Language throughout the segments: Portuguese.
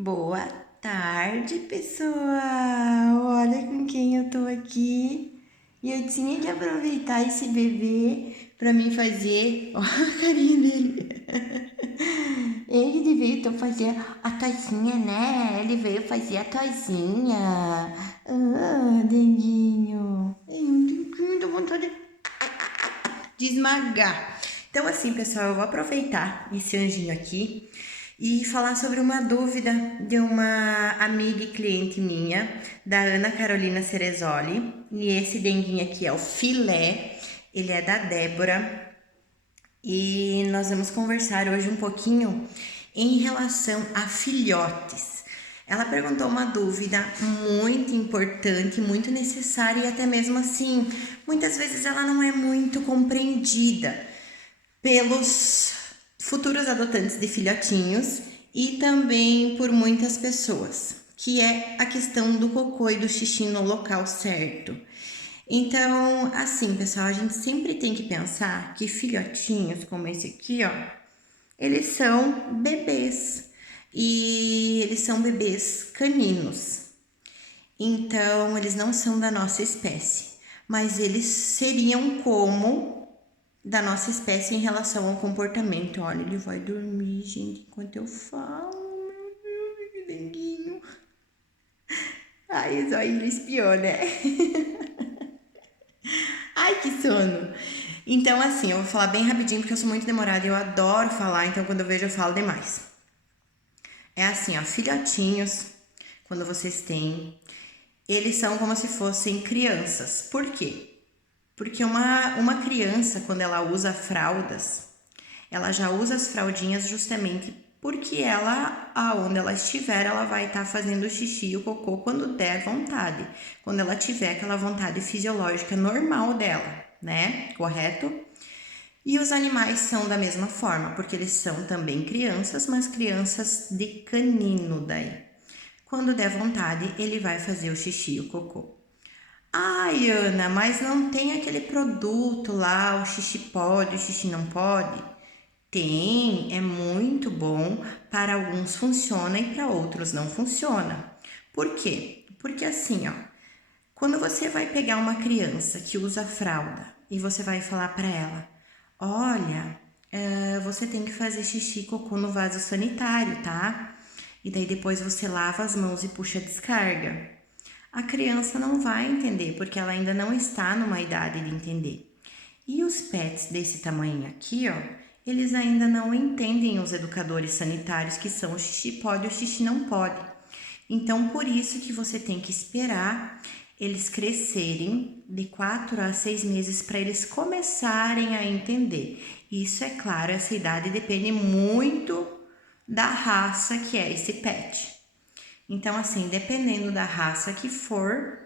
Boa tarde, pessoal! Olha com quem eu tô aqui. E eu tinha que aproveitar esse bebê pra mim fazer. Ó, a carinha dele. Ele veio fazer a toicinha, né? Ele veio fazer a toicinha. Ah, denguinho. Eu tô vontade de esmagar. Então, assim, pessoal, eu vou aproveitar esse anjinho aqui e falar sobre uma dúvida de uma amiga e cliente minha, da Ana Carolina Cerezoli. E esse denguinho aqui é o filé, ele é da Débora. E nós vamos conversar hoje um pouquinho em relação a filhotes. Ela perguntou uma dúvida muito importante, muito necessária e até mesmo assim, muitas vezes ela não é muito compreendida pelos futuros adotantes de filhotinhos e também por muitas pessoas, que é a questão do cocô e do xixi no local certo. Então, assim, pessoal, a gente sempre tem que pensar que filhotinhos como esse aqui, ó, eles são bebês e eles são bebês caninos. Então, eles não são da nossa espécie, mas eles seriam como da nossa espécie em relação ao comportamento. Olha, ele vai dormir, gente, enquanto eu falo. Meu Deus, que denguinho. Ai, o zóio espiou, né? Ai, que sono. Então, assim, eu vou falar bem rapidinho porque eu sou muito demorada e eu adoro falar, então quando eu vejo eu falo demais. É assim, ó, filhotinhos, quando vocês têm, eles são como se fossem crianças. Por quê? Porque uma criança, quando ela usa fraldas, ela já usa as fraldinhas justamente porque ela, aonde ela estiver, ela vai estar fazendo o xixi e o cocô quando der vontade. Quando ela tiver aquela vontade fisiológica normal dela, né? Correto? E os animais são da mesma forma, porque eles são também crianças, mas crianças de canino daí. Quando der vontade, ele vai fazer o xixi e o cocô. Ai, Ana, mas não tem aquele produto lá, o xixi pode, o xixi não pode? Tem, é muito bom, para alguns funciona e para outros não funciona. Por quê? Porque assim, ó, quando você vai pegar uma criança que usa fralda e você vai falar para ela, olha, você tem que fazer xixi e cocô no vaso sanitário, tá? E daí depois você lava as mãos e puxa a descarga. A criança não vai entender, porque ela ainda não está numa idade de entender. E os pets desse tamanho aqui, ó, eles ainda não entendem os educadores sanitários que são o xixi pode e o xixi não pode. Então, por isso que você tem que esperar eles crescerem de 4 a 6 meses para eles começarem a entender. Isso é claro, essa idade depende muito da raça que é esse pet. Então, assim, dependendo da raça que for,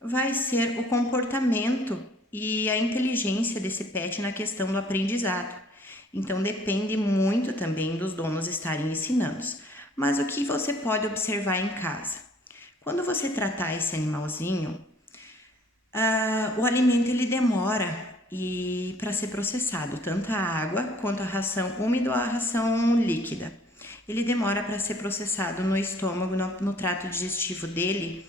vai ser o comportamento e a inteligência desse pet na questão do aprendizado. Então, depende muito também dos donos estarem ensinando. Mas o que você pode observar em casa? Quando você tratar esse animalzinho, o alimento ele demora e para ser processado, tanto a água quanto a ração úmida ou a ração líquida. Ele demora para ser processado no estômago, no trato digestivo dele,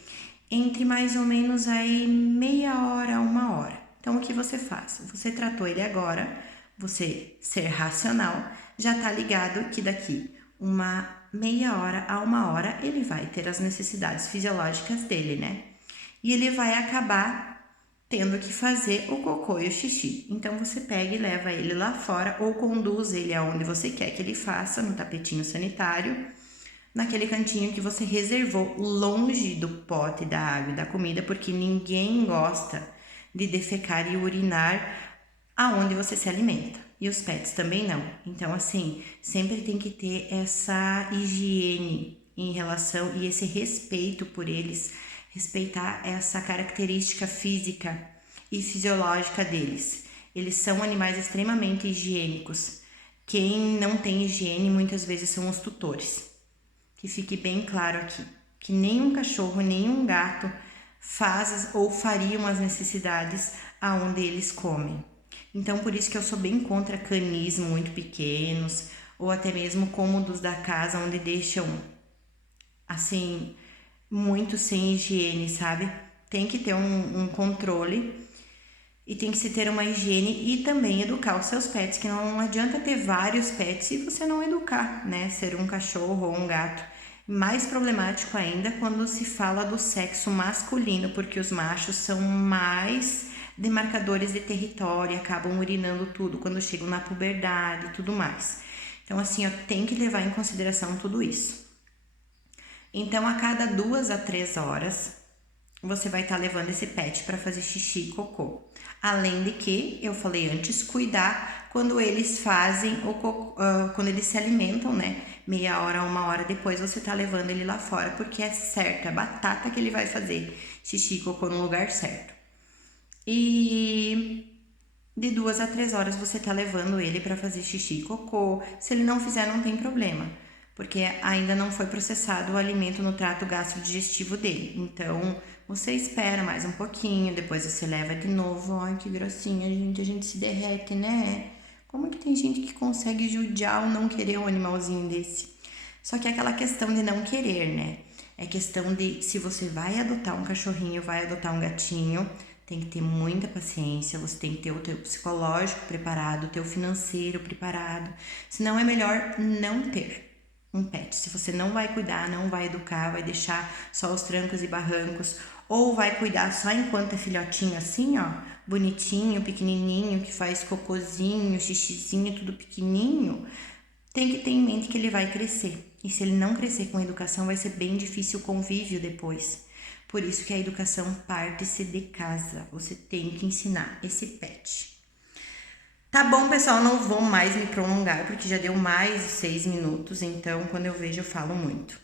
entre mais ou menos aí meia hora a 1 hora. Então, o que você faz? Você tratou ele agora, você ser racional, já tá ligado que daqui uma meia hora a 1 hora ele vai ter as necessidades fisiológicas dele, né? E ele vai acabar tendo que fazer o cocô e o xixi. Então você pega e leva ele lá fora ou conduz ele aonde você quer que ele faça, no tapetinho sanitário, naquele cantinho que você reservou, longe do pote da água e da comida, porque ninguém gosta de defecar e urinar aonde você se alimenta. E os pets também não. Então, assim, sempre tem que ter essa higiene em relação e esse respeito por eles, respeitar essa característica física e fisiológica deles. Eles são animais extremamente higiênicos. Quem não tem higiene muitas vezes são os tutores. Que fique bem claro aqui, que nenhum cachorro, nenhum gato faz ou fariam as necessidades aonde eles comem. Então, por isso que eu sou bem contra canis muito pequenos, ou até mesmo cômodos da casa onde deixam assim, muito sem higiene, sabe? Tem que ter um controle e tem que se ter uma higiene e também educar os seus pets, que não adianta ter vários pets se você não educar, né? Ser um cachorro ou um gato. Mais problemático ainda quando se fala do sexo masculino, porque os machos são mais demarcadores de território, acabam urinando tudo quando chegam na puberdade e tudo mais. Então, assim, tem que levar em consideração tudo isso. Então, a cada 2 a 3 horas, você vai estar levando esse pet para fazer xixi e cocô. Além de que, eu falei antes, cuidar quando eles fazem o cocô, quando eles se alimentam, né? Meia hora, 1 hora depois, você tá levando ele lá fora, porque é certo, é batata que ele vai fazer xixi e cocô no lugar certo. E de 2 a 3 horas você tá levando ele para fazer xixi e cocô. Se ele não fizer, não tem problema, porque ainda não foi processado o alimento no trato gastrodigestivo dele. Então, você espera mais um pouquinho, depois você leva de novo. Ai, que gracinha, gente, a gente se derrete, né? Como que tem gente que consegue judiar ou não querer um animalzinho desse? Só que é aquela questão de não querer, né? É questão de se você vai adotar um cachorrinho, vai adotar um gatinho, tem que ter muita paciência, você tem que ter o teu psicológico preparado, o teu financeiro preparado. Senão é melhor não ter um pet. Se você não vai cuidar, não vai educar, vai deixar só os trancos e barrancos, ou vai cuidar só enquanto é filhotinho assim, ó, bonitinho, pequenininho, que faz cocôzinho, xixizinho, tudo pequenininho, tem que ter em mente que ele vai crescer. E se ele não crescer com educação, vai ser bem difícil o convívio depois. Por isso que a educação parte-se de casa. Você tem que ensinar esse pet. Tá bom, pessoal, não vou mais me prolongar, porque já deu mais de 6 minutos, então quando eu vejo eu falo muito.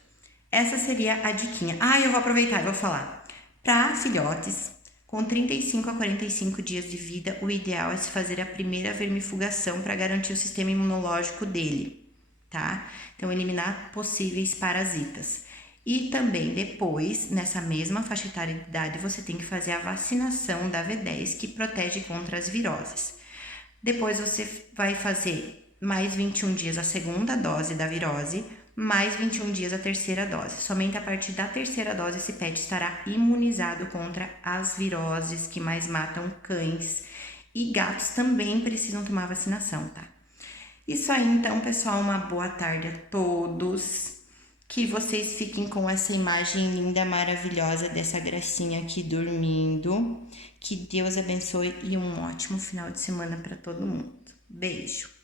Essa seria a diquinha. Eu vou aproveitar e vou falar. Para filhotes, com 35 a 45 dias de vida, o ideal é se fazer a primeira vermifugação para garantir o sistema imunológico dele, tá? Então, eliminar possíveis parasitas. E também depois, nessa mesma faixa etária de idade, você tem que fazer a vacinação da V10, que protege contra as viroses. Depois você vai fazer mais 21 dias a segunda dose da virose, mais 21 dias a terceira dose. Somente a partir da terceira dose esse pet estará imunizado contra as viroses que mais matam cães. E gatos também precisam tomar vacinação, tá? Isso aí então, pessoal, uma boa tarde a todos. Que vocês fiquem com essa imagem linda, maravilhosa dessa gracinha aqui dormindo. Que Deus abençoe e um ótimo final de semana para todo mundo. Beijo!